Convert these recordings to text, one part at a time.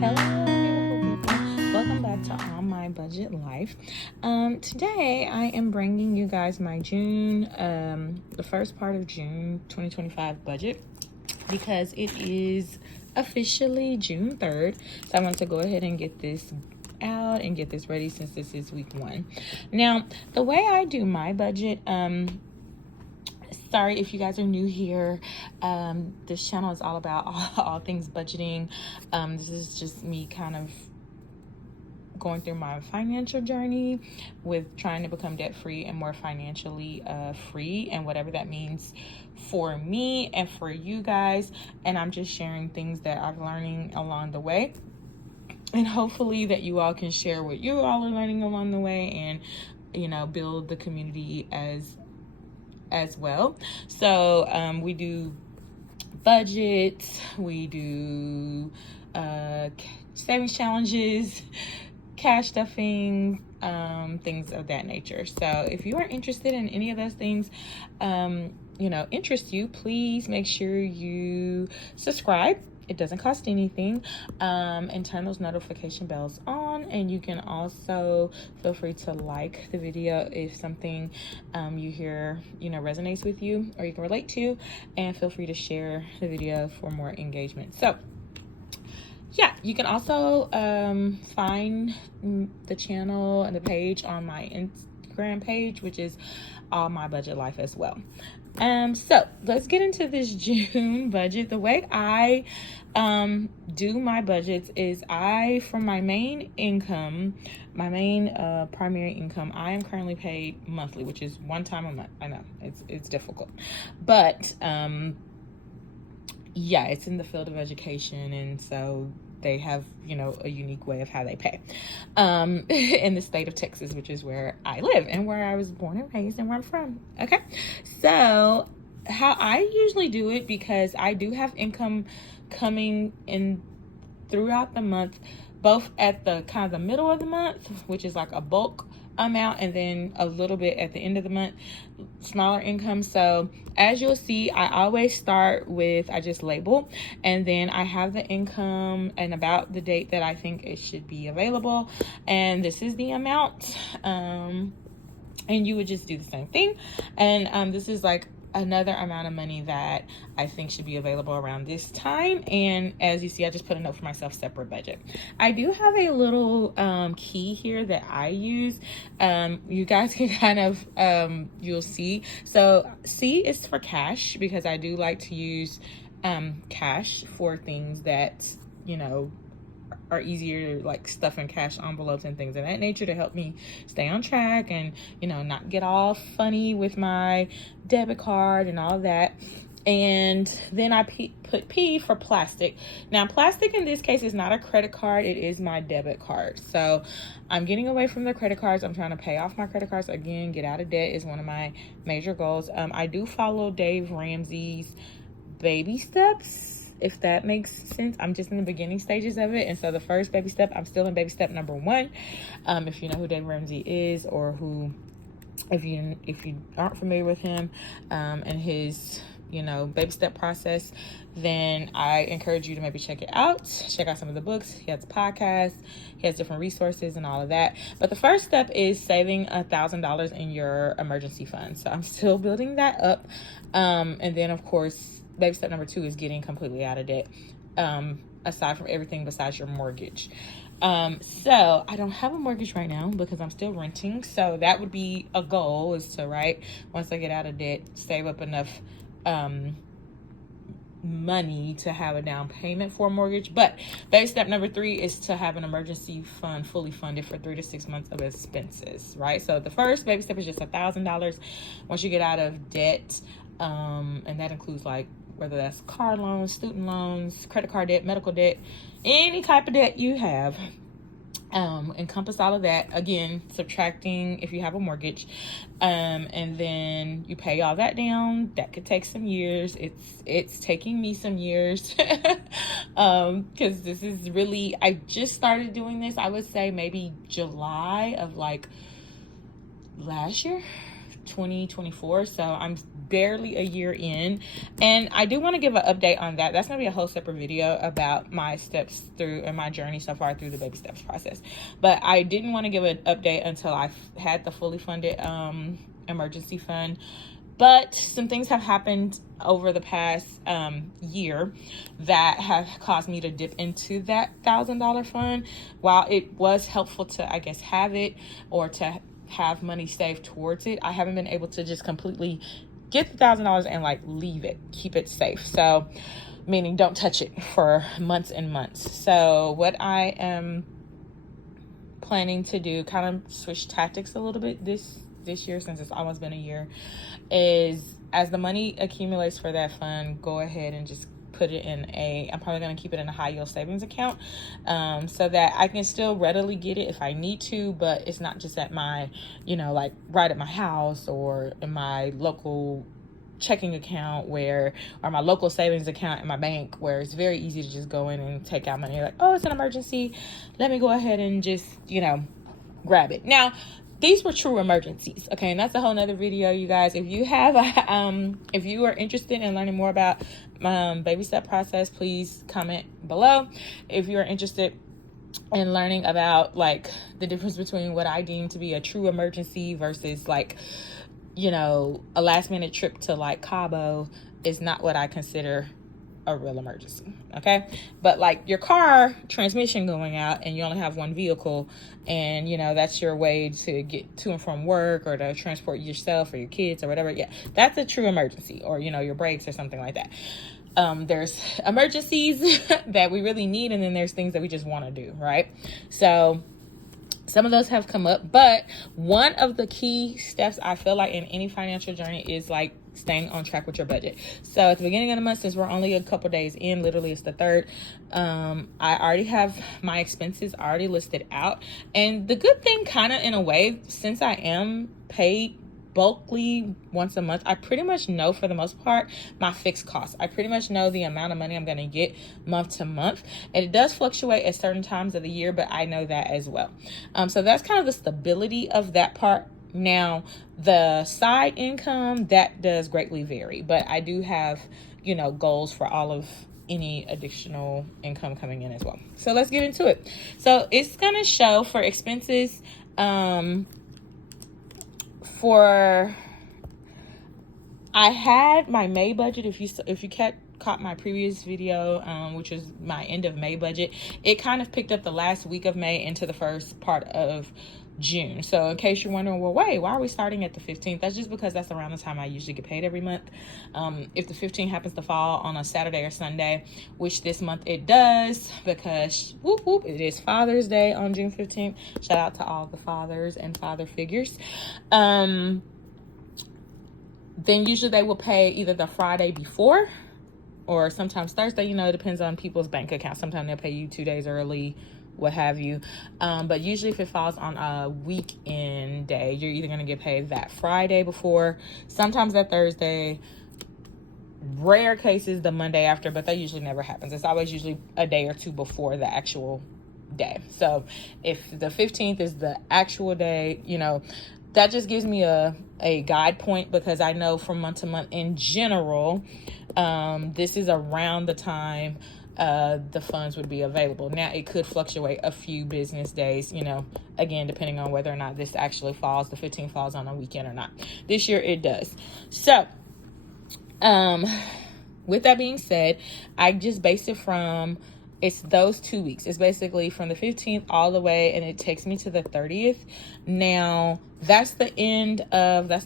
Hello, beautiful people. Welcome back to All My Budget Life. Today I am bringing you guys my June, the first part of June 2025 budget, because it is officially June 3rd. So I want to go ahead and get this out and get this ready since this is week 1. Now, the way I do my budget, sorry if you guys are new here. This channel is all about all things budgeting. This is just me kind of going through my financial journey with trying to become debt free and more financially free, and whatever that means for me and for you guys. And I'm just sharing things that I'm learning along the way, and hopefully that you all can share what you all are learning along the way, and build the community as well. So we do budgets, we do savings challenges, cash stuffing, things of that nature. So if you are interested in any of those things, interest you, please make sure you subscribe. It doesn't cost anything, and turn those notification bells on. And you can also feel free to like the video if something you hear resonates with you or you can relate to, and feel free to share the video for more engagement. So yeah, you can also find the channel and the page on my Instagram page, which is All My Budget Life as well. So let's get into this June budget. The way I do my budgets is from my main income, my main primary income, I am currently paid monthly, which is one time a month. I know it's difficult, but yeah, it's in the field of education, and so they have a unique way of how they pay in the state of Texas, which is where I live and where I was born and raised and where I'm from. Okay, so how I usually do it, because I do have income coming in throughout the month, both at the kind of the middle of the month, which is like a bulk amount, and then a little bit at the end of the month, smaller income. So as you'll see, I always start with, I just label, and then I have the income and about the date that I think it should be available, and this is the amount, and you would just do the same thing. And this is like another amount of money that I think should be available around this time. And as you see, I just put a note for myself, separate budget. I do have a little key here that I use. You guys can kind of you'll see. So C is for cash, because I do like to use cash for things that are easier, like stuffing cash envelopes and things of that nature, to help me stay on track and not get all funny with my debit card and all of that. And then I put P for plastic. Now, plastic in this case is not a credit card, it is my debit card. So I'm getting away from the credit cards. I'm trying to pay off my credit cards again. Get out of debt is one of my major goals. I do follow Dave Ramsey's baby steps, if that makes sense. I'm just in the beginning stages of it, and so the first baby step, I'm still in baby step number 1. If you know who Dave Ramsey is, or if you aren't familiar with him and his baby step process, then I encourage you to maybe check it out. Check out some of the books. He has podcasts, he has different resources and all of that. But the first step is saving $1,000 in your emergency fund. So I'm still building that up, and then of course baby step number 2 is getting completely out of debt, aside from everything besides your mortgage. So I don't have a mortgage right now because I'm still renting. So that would be a goal, is to, right, once I get out of debt, save up enough money to have a down payment for a mortgage. But baby step number 3 is to have an emergency fund fully funded for 3 to 6 months of expenses, right? So the first baby step is just $1,000 once you get out of debt, and that includes like whether that's car loans, student loans, credit card debt, medical debt, any type of debt you have. Encompass all of that, again subtracting if you have a mortgage, and then you pay all that down. That could take some years. It's taking me some years because this is really, I just started doing this, I would say maybe July of like last year, 2024, so I'm barely a year in, and I do want to give an update on that. That's gonna be a whole separate video about my steps through and my journey so far through the baby steps process, but I didn't want to give an update until I had the fully funded emergency fund. But some things have happened over the past year that have caused me to dip into that $1,000 fund. While it was helpful to, I guess, have it or to have money saved towards it, I haven't been able to just completely get the $1,000 and like leave it, keep it safe. So, meaning don't touch it for months and months. So what I am planning to do, kind of switch tactics a little bit this year, since it's almost been a year, is as the money accumulates for that fund, go ahead and just put it in I'm probably going to keep it in a high yield savings account, so that I can still readily get it if I need to, but it's not just at my, like right at my house or in my local checking account or my local savings account in my bank, where it's very easy to just go in and take out money. You're like, oh, it's an emergency, let me go ahead and just, grab it. Now, these were true emergencies, okay? And that's a whole nother video, you guys. If you have, if you are interested in learning more about baby step process, please comment below. If you're interested in learning about like the difference between what I deem to be a true emergency versus like, a last minute trip to like Cabo is not what I consider a real emergency, okay? But like your car transmission going out and you only have one vehicle, and that's your way to get to and from work or to transport yourself or your kids or whatever, yeah, that's a true emergency. Or your brakes or something like that. There's emergencies that we really need, and then there's things that we just want to do, right? So some of those have come up, but one of the key steps I feel like in any financial journey is like staying on track with your budget. So at the beginning of the month, since we're only a couple days in, literally it's the 3rd, I already have my expenses already listed out. And the good thing, kind of in a way, since I am paid bulkly once a month, I pretty much know for the most part my fixed costs. I pretty much know the amount of money I'm going to get month to month, and it does fluctuate at certain times of the year, but I know that as well. So that's kind of the stability of that part. Now, the side income, that does greatly vary, but I do have, goals for all of any additional income coming in as well. So let's get into it. So it's going to show for expenses, I had my May budget. If you caught my previous video, which is my end of May budget, it kind of picked up the last week of May into the first part of June. So in case you're wondering, well, wait, why are we starting at the 15th? That's just because that's around the time I usually get paid every month. If the 15th happens to fall on a Saturday or Sunday, which this month it does, because whoop whoop, it is Father's Day on June 15th. Shout out to all the fathers and father figures. Then usually they will pay either the Friday before or sometimes Thursday. It depends on people's bank account. Sometimes they'll pay you 2 days early, what have you. But usually if it falls on a weekend day, you're either going to get paid that Friday before, sometimes that Thursday, rare cases the Monday after, but that usually never happens. It's always usually a day or two before the actual day. So if the 15th is the actual day, that just gives me a guide point, because I know from month to month in general, this is around the time the funds would be available. Now, it could fluctuate a few business days, again, depending on whether or not this actually falls, the 15th falls on a weekend or not. This year it does. So, with that being said, I just based it from, it's those 2 weeks. It's basically from the 15th all the way, and it takes me to the 30th. Now, that's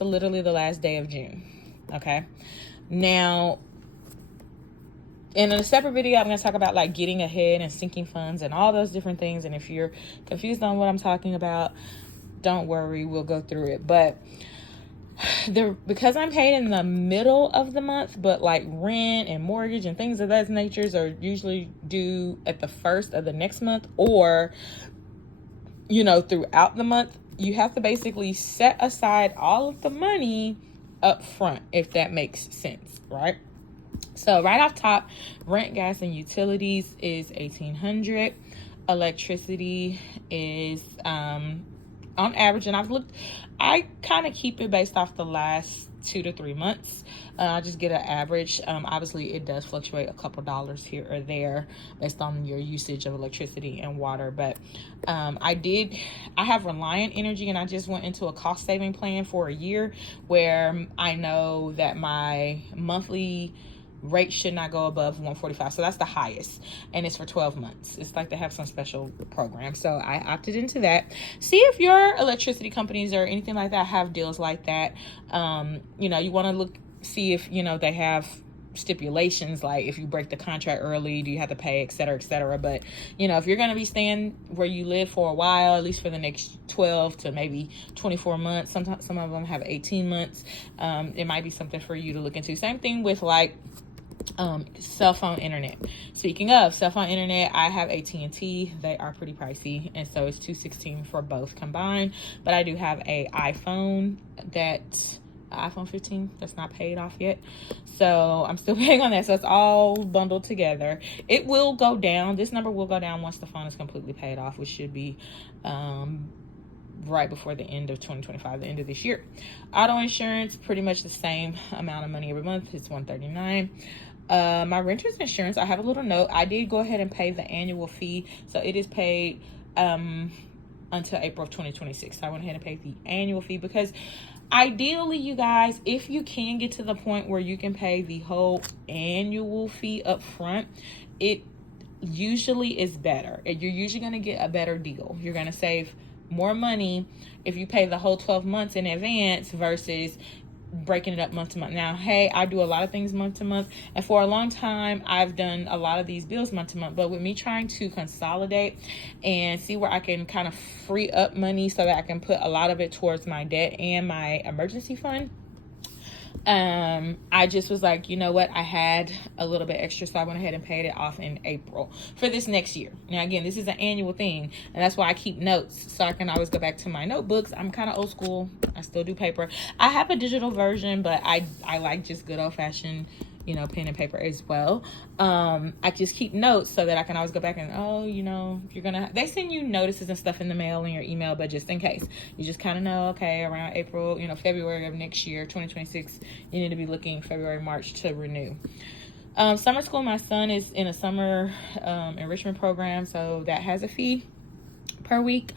literally the last day of June. Okay. Now, in a separate video, I'm going to talk about like getting ahead and sinking funds and all those different things. And if you're confused on what I'm talking about, don't worry, we'll go through it. But because I'm paid in the middle of the month, but like rent and mortgage and things of that nature are usually due at the first of the next month, or throughout the month, you have to basically set aside all of the money up front, if that makes sense, right? So right off top, rent, gas, and utilities is $1,800. Electricity is on average, and I kind of keep it based off the last 2 to 3 months. I just get an average. Obviously it does fluctuate a couple dollars here or there based on your usage of electricity and water, but I have Reliant Energy, and I just went into a cost saving plan for a year where I know that my monthly rate should not go above 145. So that's the highest, and it's for 12 months. It's like they have some special program, so I opted into that. See if your electricity companies or anything like that have deals like that. You know, you want to see if, you know, they have stipulations, like if you break the contract early, do you have to pay, etc., etc. But you know, if you're going to be staying where you live for a while, at least for the next 12 to maybe 24 months, sometimes some of them have 18 months, it might be something for you to look into. Same thing with like cell phone internet. Speaking of cell phone internet, I have AT&T. They are pretty pricey, and so it's $216 for both combined. But I do have a iPhone 15 that's not paid off yet, so I'm still paying on that. So it's all bundled together. It will go down. This number will go down once the phone is completely paid off, which should be right before the end of 2025, the end of this year. Auto insurance, pretty much the same amount of money every month. It's $139. My renter's insurance, I have a little note. I did go ahead and pay the annual fee, so it is paid until April of 2026. So I went ahead and paid the annual fee because ideally, you guys, if you can get to the point where you can pay the whole annual fee up front, it usually is better. You're usually going to get a better deal. You're going to save more money if you pay the whole 12 months in advance versus breaking it up month to month. Now, hey, I do a lot of things month to month, and for a long time I've done a lot of these bills month to month, but with me trying to consolidate and see where I can kind of free up money so that I can put a lot of it towards my debt and my emergency fund, I just was like, you know what, I had a little bit extra, so I went ahead and paid it off in April for this next year. Now again, this is an annual thing, and that's why I keep notes, so I can always go back to my notebooks. I'm kind of old school. I still do paper. I have a digital version, but I like just good old-fashioned, you know, pen and paper as well. I just keep notes so that I can always go back and, oh, you know, they send you notices and stuff in the mail in your email, but just in case, you just kind of know, okay, around April, you know, February of next year, 2026, you need to be looking February, March to renew. Summer school, my son is in a summer enrichment program, so that has a fee per week.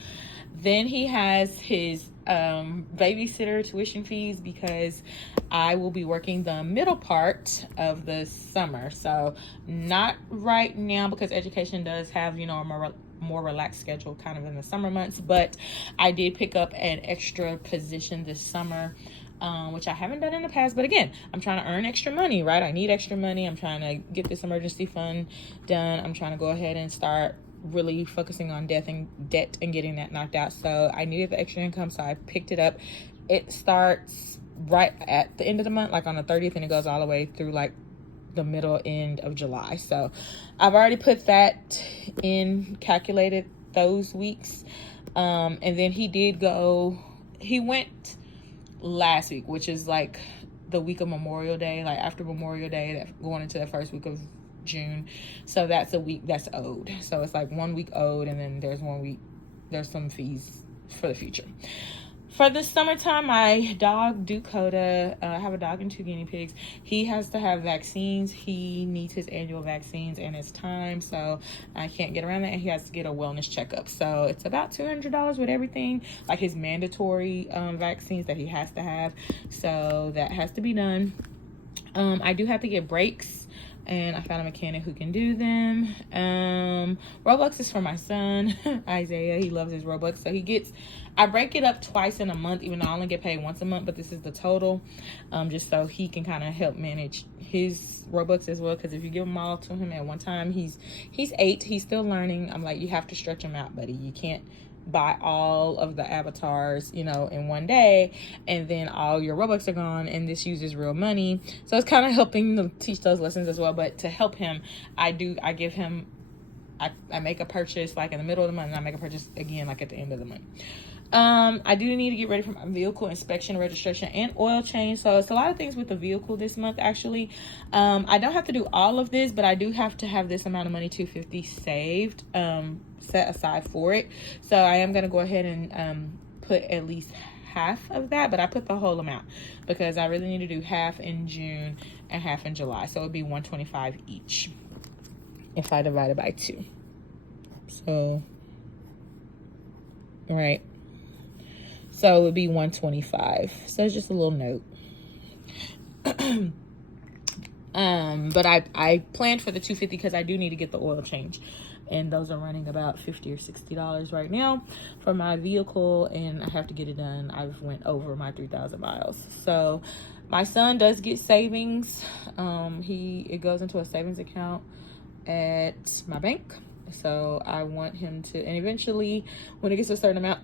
Then he has his babysitter tuition fees because I will be working the middle part of the summer. So not right now, because education does have, you know, a more relaxed schedule kind of in the summer months, but I did pick up an extra position this summer, which I haven't done in the past. But again, I'm trying to earn extra money, right? I need extra money. I'm trying to get this emergency fund done. I'm trying to go ahead and start really focusing on debt and getting that knocked out. So I needed the extra income, so I picked it up. It starts right at the end of the month, like on the 30th, and it goes all the way through like the middle end of July. So I've already put that in, calculated those weeks. And then he went last week, which is like the week of Memorial Day, like after Memorial Day, going into the first week of June. So that's a week that's owed. So it's like 1 week owed, and then there's 1 week, there's some fees for the future. For the summertime, my dog Dakota, I have a dog and 2 guinea pigs. He has to have vaccines. He needs his annual vaccines, and it's time, so I can't get around that. And he has to get a wellness checkup. So it's about $200 with everything, like his mandatory vaccines that he has to have. So that has to be done. I do have to get brakes, and I found a mechanic who can do them. Robux is for my son, Isaiah. He loves his Robux. So I break it up twice in a month, even though I only get paid once a month, but this is the total, just so he can kind of help manage his Robux as well. Because if you give them all to him at one time, he's 8, he's still learning. I'm like, you have to stretch him out, buddy. You can't buy all of the avatars, you know, in one day, and then all your Robux are gone, and this uses real money. So it's kind of helping them teach those lessons as well. But to help him, I make a purchase like in the middle of the month, and I make a purchase again like at the end of the month. I do need to get ready for my vehicle inspection, registration, and oil change. So it's a lot of things with the vehicle this month, actually. I don't have to do all of this, but I do have to have this amount of money, $250, saved, set aside for it. So I am going to go ahead and put at least half of that, but I put the whole amount because I really need to do half in June and half in July. So it would be $125 each if I divide it by 2. So, right. So it would be $125. So it's just a little note. But I planned for the $250 because I do need to get the oil change, and those are running about $50 or $60 right now for my vehicle, and I have to get it done. I've went over my 3,000 miles. So my son does get savings. It goes into a savings account at my bank. So I want him to, and eventually when it gets to a certain amount,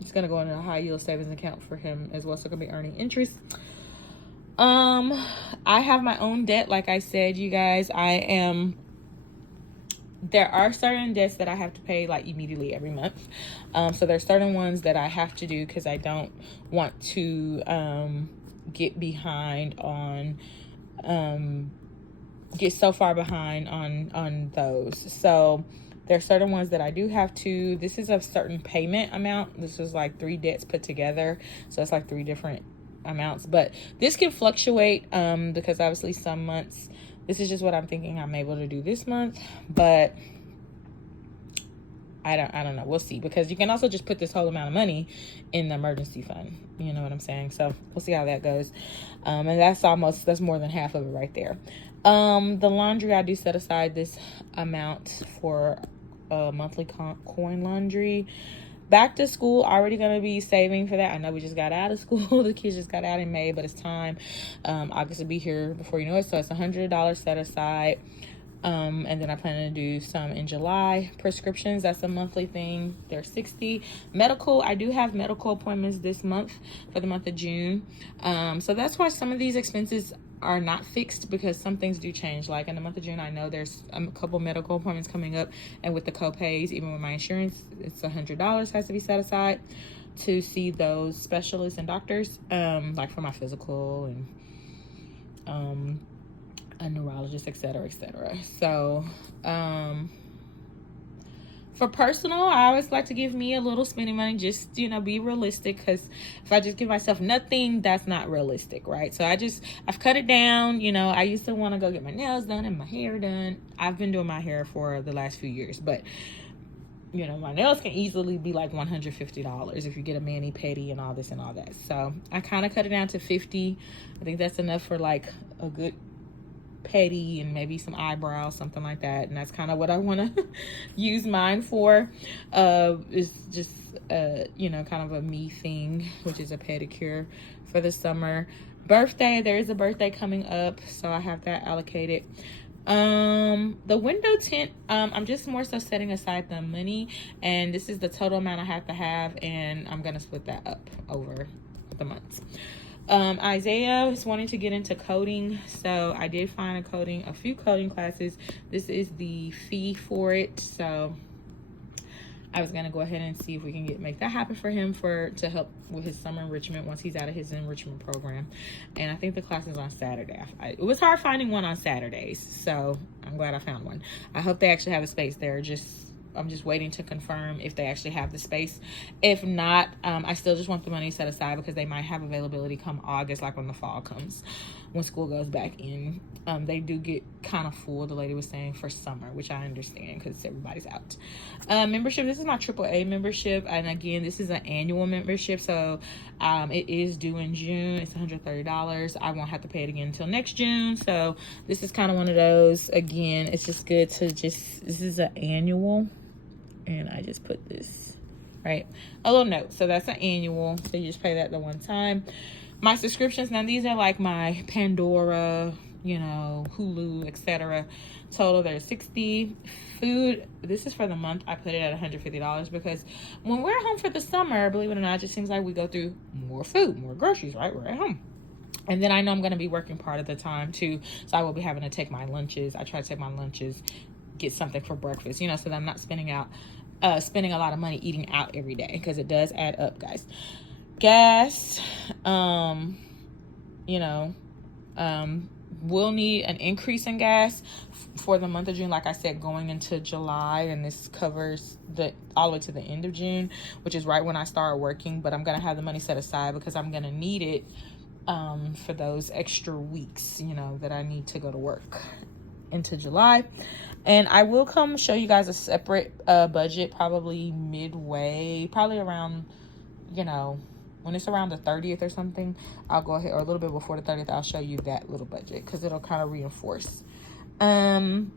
it's gonna go into a high yield savings account for him as well. So it's gonna be earning interest. I have my own debt. Like I said, you guys, there are certain debts that I have to pay like immediately every month. So there's certain ones that I have to do because I don't want to, get behind on, get so far behind on those. So there's certain ones that I do have to. This is a certain payment amount. This is like 3 debts put together. So it's like 3 different amounts, but this can fluctuate because obviously some months, this is just what I'm thinking I'm able to do this month, but I don't know. We'll see, because you can also just put this whole amount of money in the emergency fund. You know what I'm saying? So we'll see how that goes. And that's more than half of it right there. The laundry, I do set aside this amount for monthly coin laundry. Back to school, already going to be saving for that. I know we just got out of school. The kids just got out in May, but it's time. August will be here before you know it. So it's $100 set aside. And then I plan to do some in July. Prescriptions, that's a monthly thing. They're $60. Medical, I do have medical appointments this month for the month of June. So that's why some of these expenses are not fixed, because some things do change. Like in the month of June, I know there's a couple medical appointments coming up, and with the co-pays, even with my insurance, it's $100 has to be set aside to see those specialists and doctors, like for my physical and a neurologist, etc., etc. So for personal, I always like to give me a little spending money, just, be realistic, because if I just give myself nothing, that's not realistic, right? So I've cut it down. I used to want to go get my nails done and my hair done. I've been doing my hair for the last few years, but my nails can easily be like $150 if you get a mani pedi and all this and all that. So I kind of cut it down to $50. I think that's enough for like a good pedi and maybe some eyebrows, something like that. And that's kind of what I want to use mine for. It's just kind of a me thing, which is a pedicure for the summer. Birthday, there is a birthday coming up, so I have that allocated. The window tint, I'm just more so setting aside the money, and this is the total amount I have to have, and I'm gonna split that up over the months. Isaiah is wanting to get into coding, so I did find a few coding classes. This is the fee for it, so I was gonna go ahead and see if we can make that happen for him to help with his summer enrichment once he's out of his enrichment program. And I think the class is on Saturday. It was hard finding one on Saturdays, so I'm glad I found one. I hope they actually have a space there. I'm just waiting to confirm if they actually have the space. If not, I still just want the money set aside because they might have availability come August, like when the fall comes, when school goes back in. They do get kind of full, the lady was saying, for summer, which I understand because everybody's out. Membership, this is my AAA membership, and again, this is an annual membership, so it is due in June. It's $130. I won't have to pay it again until next June, so this is kind of one of those. Again, it's just good to this is an annual, and I just put this, right, a little note. So that's an annual, so you just pay that the one time. My subscriptions, now these are like my Pandora, Hulu, etc. Total, there's $60. Food, this is for the month. I put it at $150 because when we're home for the summer, believe it or not, it just seems like we go through more food, more groceries, right? We're at home. And then I know I'm going to be working part of the time too, so I will be having to take my lunches. I try to take my lunches, get something for breakfast, so that I'm not spending a lot of money eating out every day, because it does add up, guys. Gas, We'll need an increase in gas for the month of June, like I said, going into July, and this covers all the way to the end of June, which is right when I start working. But I'm gonna have the money set aside because I'm gonna need it for those extra weeks, you know, that I need to go to work into July. And I will come show you guys a separate budget probably midway, probably around, you know, when it's around the 30th or something. I'll go ahead, or a little bit before the 30th, I'll show you that little budget because it'll kind of reinforce. Dining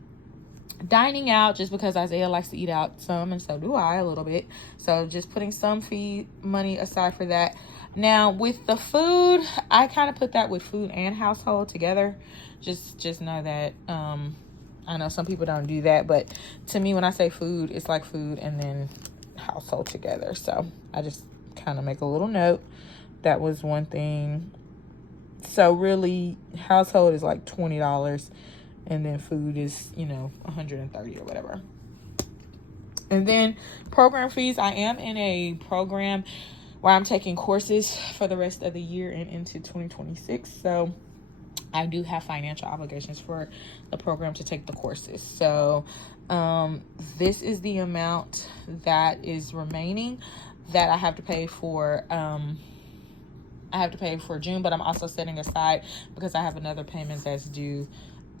out, just because Isaiah likes to eat out some, and so do I a little bit. So just putting some fee money aside for that. Now with the food, I kind of put that with food and household together. Just know that I know some people don't do that, but to me, when I say food, it's like food and then household together. So I just kind of make a little note. That was one thing. So really, household is like $20, and then food is, you know, $130 or whatever. And then program fees. I am in a program where I'm taking courses for the rest of the year and into 2026. So I do have financial obligations for the program to take the courses. So this is the amount that is remaining that I have to pay for. I have to pay for June, but I'm also setting aside because I have another payment that's due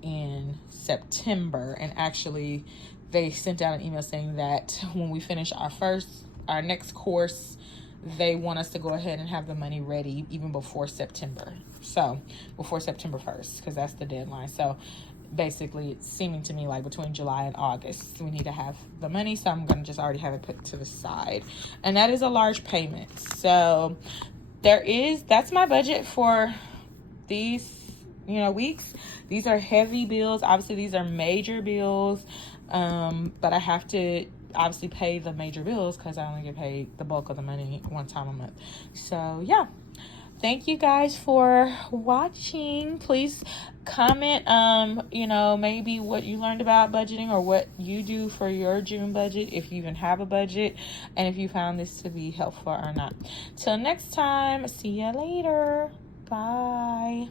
in September. And actually, they sent out an email saying that when we finish our next course, they want us to go ahead and have the money ready even before September. So before September 1st, because that's the deadline. So basically, it's seeming to me like between July and August, we need to have the money. So I'm going to just already have it put to the side. And that is a large payment. So that's my budget for these, you know, weeks. These are heavy bills. Obviously, these are major bills. But I have to obviously pay the major bills because I only get paid the bulk of the money one time a month. So yeah, thank you guys for watching. Please comment you know, maybe what you learned about budgeting or what you do for your June budget, if you even have a budget, and if you found this to be helpful or not. Till next time, see ya later. Bye.